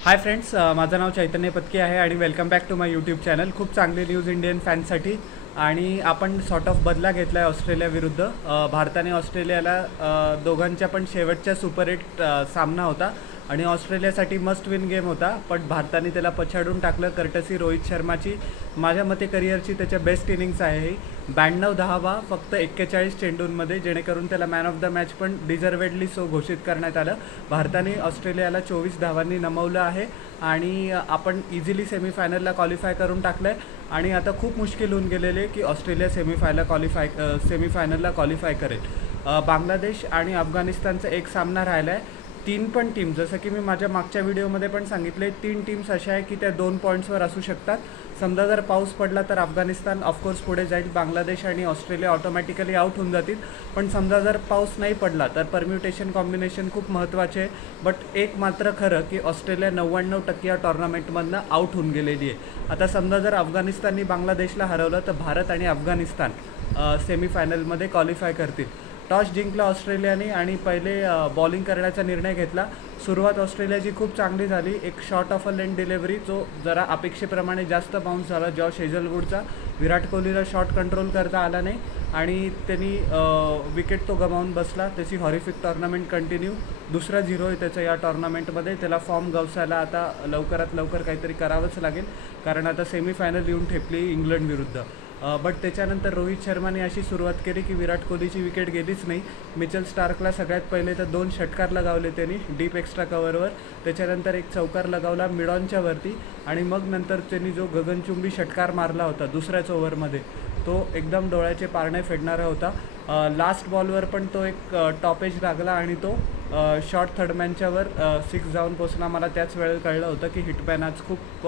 Hi friends, माझं नाव चैतन्य पत्की आहे आणि welcome back to my YouTube channel. खूप चांगली न्यूज इंडियन फॅन्ससाठी. आणि आपण सॉर्ट ऑफ बदला घेतला आहे ऑस्ट्रेलिया विरुद्ध. भारताने ऑस्ट्रेलियाला दोघांच्या पण शेवटच्या सुपर 8 सामना होता आणि ऑस्ट्रेलियासाठी मस्ट विन गेम होता, पण भारताने त्याला पछाडून टाकलं. कर्टसी रोहित शर्माची माझ्या मते करिअरची त्याच्या बेस्ट इनिंग्स आहे ही. 92 धावा फक्त 41 चेंडूंमध्ये, जेणेकरून त्याला मॅन ऑफ द मॅच पण डिझर्वेडली सो घोषित करण्यात आलं. भारताने ऑस्ट्रेलियाला 24 धावांनी नमवलं आहे आणि आपण इझिली सेमीफायनलला क्वालिफाय करून टाकलं आहे. आणि आता खूप मुश्किल होऊन गेलेले की ऑस्ट्रेलिया सेमीफायनलला क्वालिफाय करेल. बांगलादेश आणि अफगाणिस्तानचा एक सामना राहिला आहे. तीन पण टीम, जसं की मी माझ्या मागच्या व्हिडिओमध्ये पण सांगितले, 3 टीम्स अशा आहे की त्या 2 पॉईंट्सवर असू शकतात. समजा जर पाऊस पडला तर अफगाणिस्तान ऑफकोर्स पुढे जाईल, बांगलादेश आणि ऑस्ट्रेलिया ऑटोमॅटिकली आउट होऊन जातील. पण समजा जर पाऊस नाही पडला तर परम्युटेशन कॉम्बिनेशन खूप महत्त्वाचे आहे. बट एक मात्र खरं की ऑस्ट्रेलिया 99% या टॉर्नामेंटमधनं आउट होऊन गेलेली आहे. आता समजा जर अफगाणिस्ताननी बांगलादेशला हरवलं तर भारत आणि अफगाणिस्तान सेमीफायनलमध्ये क्वालिफाय करतील. टॉस जिंकला ऑस्ट्रेलियाने आणि पहिले बॉलिंग करण्याचा निर्णय घेतला. सुरुवात ऑस्ट्रेलियाची खूप चांगली झाली. एक shot of a length delivery जो जरा अपेक्षेप्रमाणे जास्त बाउन्स झाला जॉश हेझलवूडचा. विराट कोहलीला शॉट कंट्रोल करता आला नाही आणि त्यांनी विकेट तो गमावून बसला. त्याची हॉरिफिक टॉर्नामेंट कंटिन्यू. दुसरा 0 आहे त्याचा या टॉर्नामेंटमध्ये. त्याला फॉर्म गवसायला आता लवकरात लवकर काहीतरी करावंच लागेल, कारण आता सेमीफायनल येऊन ठेपली इंग्लंड विरुद्ध. बट त्याच्यानंतर रोहित शर्माने अशी सुरुवात केली की विराट कोहलीची विकेट गेलीच नाही. मिचेल स्टार्कला सगळ्यात पहिले तर 2 षटकार लगावले त्यांनी डीप एक्स्ट्रा कव्हरवर. त्याच्यानंतर एक चौकार लगावला मिडॉनच्या वरती आणि मग नंतर त्यांनी जो गगनचुंबी षटकार मारला होता दुसऱ्याच ओव्हरमध्ये, तो एकदम डोळ्याचे पारणे फेडणारा होता. लास्ट बॉलवर पण तो एक टॉपेज लागला आणि तो शॉर्ट थर्डमॅनच्यावर 6 जाऊन पोचला. मला त्याच वेळेला कळलं होतं की हिटमॅन आज खूप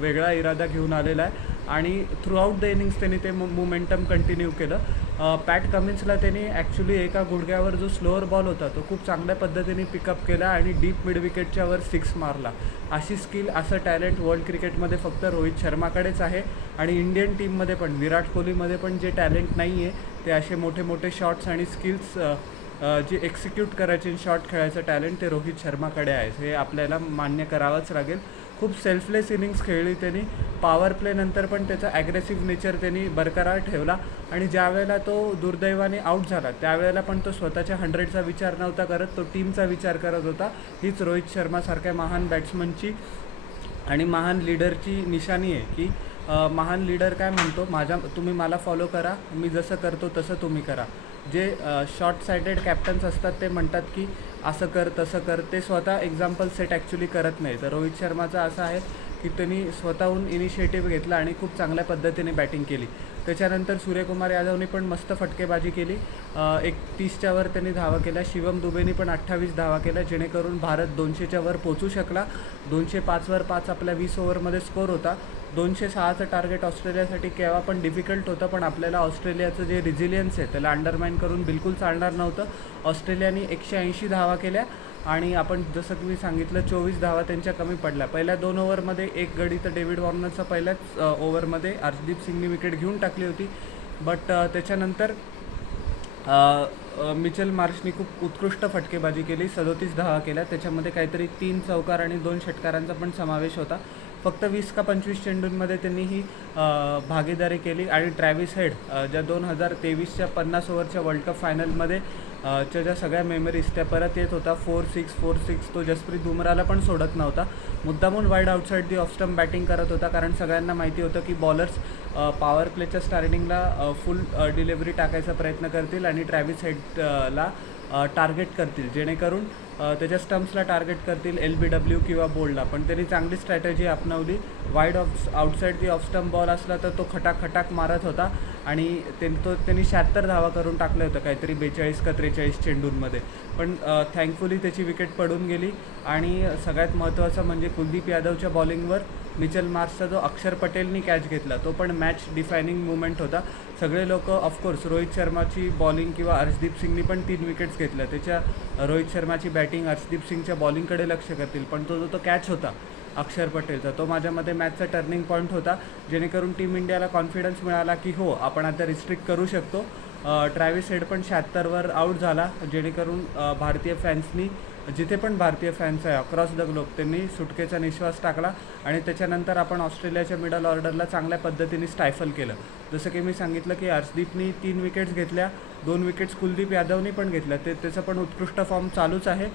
वेगळा इरादा घेऊन आलेला आहे आणि थ्रूआउट द इनिंग्स त्यांनी ते मोमेंटम कंटिन्यू केलं. पॅट कमिन्सला त्यांनी ॲक्च्युली एका गुडघ्यावर जो स्लोअर बॉल होता तो खूप चांगल्या पद्धतीने पिकअप केला आणि डीप मिड विकेटच्यावर 6 मारला. अशी स्किल, असं टॅलेंट वर्ल्ड क्रिकेटमध्ये फक्त रोहित शर्माकडेच आहे. आणि इंडियन टीममध्ये पण विराट कोहलीमध्ये पण जे टॅलेंट नाही आहे ते असे मोठे मोठे शॉट्स आणि स्किल्स जे एक्झिक्यूट करायचे, शॉट खेळायचं टॅलेंट ते रोहित शर्माकडे आहे. हे आपल्याला मान्य करावंच लागेल. खूप सेल्फलेस इनिंग्स खेळली त्यांनी. पॉवर प्लेनंतर पण त्याचा ॲग्रेसिव्ह नेचर त्यांनी बरकरार ठेवला आणि ज्या वेळेला तो दुर्दैवाने आऊट झाला त्यावेळेला पण तो स्वतःच्या 100चा विचार नव्हता करत, तो टीमचा विचार करत होता. हीच रोहित शर्मासारख्या महान बॅट्समनची आणि महान लीडरची निशाणी आहे की महान लीडर काय म्हणतो, तुम्ही मला फॉलो करा, मी जसं करतो तसं तुम्ही करा. जे शॉर्ट साइडेड कॅप्टन्स असतात ते म्हणतात की असं कर तसं कर, ते स्वतः एक्झाम्पल सेट ॲक्च्युली करत नाही. तर रोहित शर्माचं असं आहे की त्यांनी स्वतःहून इनिशिएटिव्ह घेतला आणि खूप चांगल्या पद्धतीने बॅटिंग केली. त्याच्यानंतर सूर्यकुमार यादवने पण मस्त फटकेबाजी केली. 31च्या वर त्यांनी धावा केल्या. शिवम दुबेनी पण 28 धावा केल्या, जेणेकरून भारत 200च्या वर पोचू शकला. 205वर 5 आपल्या 20 ओव्हरमध्ये स्कोर होता. 206चं टार्गेट ऑस्ट्रेलियासाठी केव्हा पण डिफिकल्ट होतं, पण आपल्याला ऑस्ट्रेलियाचं जे रिझिलियन्स आहे त्याला अंडरमाइन करून बिलकुल चालणार नव्हतं. ऑस्ट्रेलियाने 180 धावा केल्या आणि आपण जसं की मी सांगितलं 24 धावा त्यांच्या कमी पडल्या. पहिल्या 2 ओव्हरमध्ये एक गडी तर डेव्हिड वॉर्नरचा पहिल्याच ओव्हरमध्ये अर्शदीप सिंगने विकेट घेऊन टाकली होती. बट त्याच्यानंतर मिचेल मार्शनी खूप उत्कृष्ट फटकेबाजी केली. 37 धावा केल्या, त्याच्यामध्ये काहीतरी 3 चौकार आणि 2 षटकारांचा पण समावेश होता. फक्त 20 का 25 चेंडूंमध्ये त्यांनी ही भागीदारी केली. आणि ट्रॅव्हिस हेड ज्या 2023च्या 50 ओव्हरच्या वर्ल्ड कप फायनलमध्ये ज्या सगळ्या मेमरीज त्या परत येत होता. 4-6 तो जसप्रीत बुमराहला पण सोडत नव्हता. मुद्दामून wide outside the off stump batting करत होता, कारण सगळ्यांना माहिती होतं की बॉलर्स पॉवर प्लेच्या स्टार्टिंगला फुल डिलिव्हरी टाकायचा प्रयत्न करतील आणि ट्रॅव्हिस हेडला टार्गेट करतील, जेणेकरून त्याच्या स्टम्प्सला टार्गेट करतील, LBW किंवा बोल्डला. पण त्यांनी चांगली strategy अपनावली. Wide outside the off stump ball असला तर तो खटाक मारत होता आणि त्यांनी 76 धावा करून टाकलं होतं काहीतरी 42 का 43 चेंडूंमध्ये. पण थँकफुली त्याची विकेट पडून गेली. आणि सगळ्यात महत्त्वाचं म्हणजे कुलदीप यादवच्या बॉलिंगवर मिचेल मार्शचा जो अक्षर पटेलनी कॅच घेतला तो पण मॅच डिफायनिंग मुवमेंट होता. सगळे लोक ऑफकोर्स रोहित शर्माची बॉलिंग किंवा अर्शदीप सिंगनी पण 3 विकेट्स घेतल्या, त्याच्या रोहित शर्माची बॅटिंग अर्शदीप सिंगच्या बॉलिंगकडे लक्ष करतील. पण तो कॅच होता अक्षर पटेलचा, तो माझ्या मते मॅचचा टर्निंग पॉईंट होता, जेणेकरून टीम इंडियाला कॉन्फिडन्स मिळाला की हो आपण आता रिस्ट्रिक्ट करू शकतो. ट्रॅव्हिस हेड पण 76वर आऊट झाला, जेणेकरून भारतीय फॅन्सनी जिथे पण भारतीय फॅन्स आहे अक्रॉस द ग्लोब त्यांनी सुटकेचा निश्वास टाकला आणि त्याच्यानंतर आपण ऑस्ट्रेलियाच्या मिडल ऑर्डरला चांगल्या पद्धतीने स्टायफल केलं. जसं की मी सांगितलं की अर्शदीपनी 3 विकेट्स घेतल्या, 2 विकेट्स कुलदीप यादवनी पण घेतल्या. त्याचं पण उत्कृष्ट फॉर्म चालूच आहे.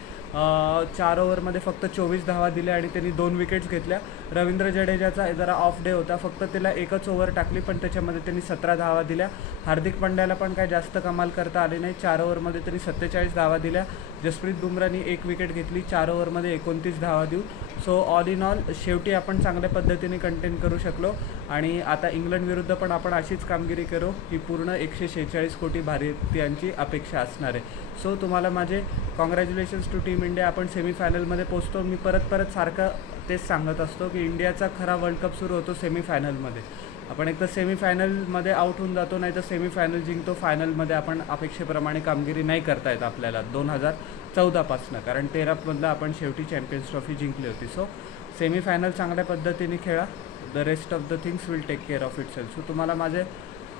4 ओव्हरमध्ये फक्त 24 धावा दिल्या आणि त्यांनी 2 विकेट्स घेतल्या. रवींद्र जडेजाचा जरा ऑफ डे होता, फक्त त्याला एकच ओव्हर टाकली पण त्याच्यामध्ये त्यांनी 17 धावा दिल्या. हार्दिक पांड्याला पण काय जास्त कमाल करता आली नाही, 4 ओव्हरमध्ये त्यांनी 47 धावा दिल्या. जसप्रीत बुमराहनी 1 विकेट घेतली 4 ओव्हरमध्ये 29 धावा देऊन. सो ऑल इन ऑल शेवटी आपण चांगल्या पद्धतीने कंटेन करू शकलो आणि आता इंग्लंड विरुद्ध पण आपण अशीच कामगिरी करू ही पूर्ण 146 कोटी भारतीयांची अपेक्षा असणार आहे. सो तुम्हाला माझे कॉंग्रॅच्युलेशन्स टू टीम इंडिया. आपण सेमीफायनलमध्ये पोचतो. मी परत सारखं तेच सांगत असतो की इंडियाचा खरा वर्ल्ड कप सुरू होतो सेमीफायनलमध्ये. आपण एकदा सेमीफायनलमध्ये आउट होऊन जातो, नाही तर सेमीफायनल जिंकतो. फायनलमध्ये आपण अपेक्षेप्रमाणे कामगिरी नाही करता येत आपल्याला 2014पासून, कारण 13मधलं आपण शेवटी चॅम्पियन्स ट्रॉफी जिंकली होती. सो सेमीफायनल चांगल्या पद्धतीने खेळा. The rest of the things will take care of itself. So तुम्हाला माझे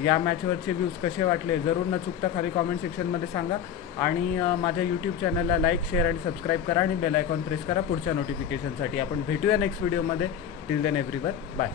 या मॅचवरचे व्ह्यूज कसे वाटले जरूर न चुकता खाली कॉमेंट सेक्शनमध्ये सांगा आणि माझ्या यूट्यूब चॅनलला लाईक, शेअर आणि सबस्क्राईब करा आणि बेल आयकॉन प्रेस करा पुढच्या नोटिफिकेशनसाठी. आपण भेटूया नेक्स्ट व्हिडिओमध्ये. Till then everyone, bye.